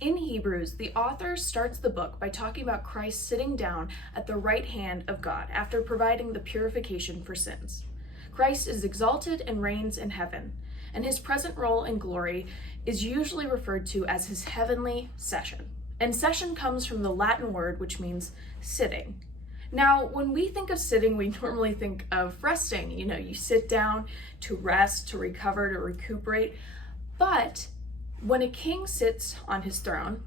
In Hebrews, the author starts the book by talking about Christ sitting down at the right hand of God after providing the purification for sins. Christ is exalted and reigns in heaven, and his present role in glory is usually referred to as his heavenly session. And session comes from the Latin word which means sitting. Now, when we think of sitting, we normally think of resting. You sit down to rest, to recover, to recuperate. But when a king sits on his throne,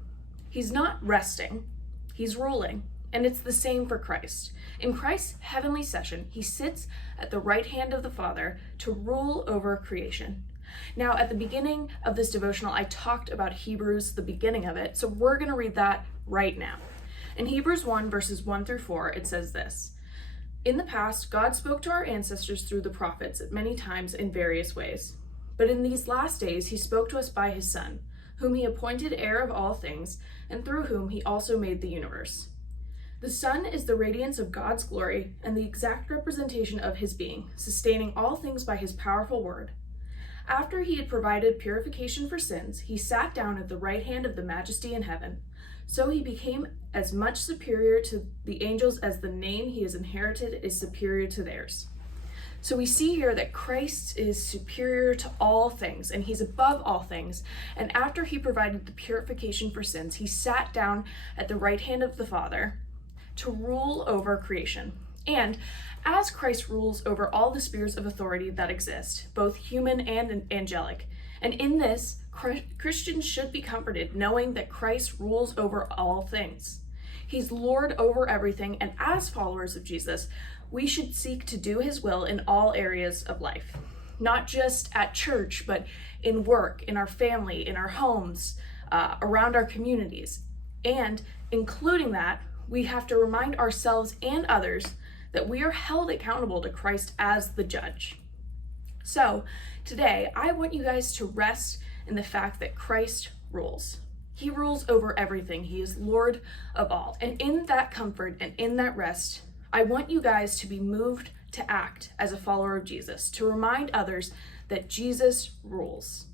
he's not resting, he's ruling. And it's the same for Christ. In Christ's heavenly session, he sits at the right hand of the Father to rule over creation. Now, at the beginning of this devotional, I talked about Hebrews, the beginning of it, so we're going to read that right now. In Hebrews 1, verses 1 through 4, it says this: "In the past, God spoke to our ancestors through the prophets at many times in various ways. But in these last days, he spoke to us by his Son, whom he appointed heir of all things, and through whom he also made the universe. The Son is the radiance of God's glory and the exact representation of his being, sustaining all things by his powerful word. After he had provided purification for sins, he sat down at the right hand of the Majesty in heaven. So he became as much superior to the angels as the name he has inherited is superior to theirs." So we see here that Christ is superior to all things, and he's above all things. And after he provided the purification for sins, he sat down at the right hand of the Father to rule over creation. And as Christ rules over all the spheres of authority that exist, both human and angelic, and in this, Christians should be comforted knowing that Christ rules over all things. He's Lord over everything, and as followers of Jesus, we should seek to do his will in all areas of life. Not just at church, but in work, in our family, in our homes, around our communities. And including that, we have to remind ourselves and others that we are held accountable to Christ as the judge. So today, I want you guys to rest in the fact that Christ rules. He rules over everything. He is Lord of all. And in that comfort and in that rest, I want you guys to be moved to act as a follower of Jesus, to remind others that Jesus rules.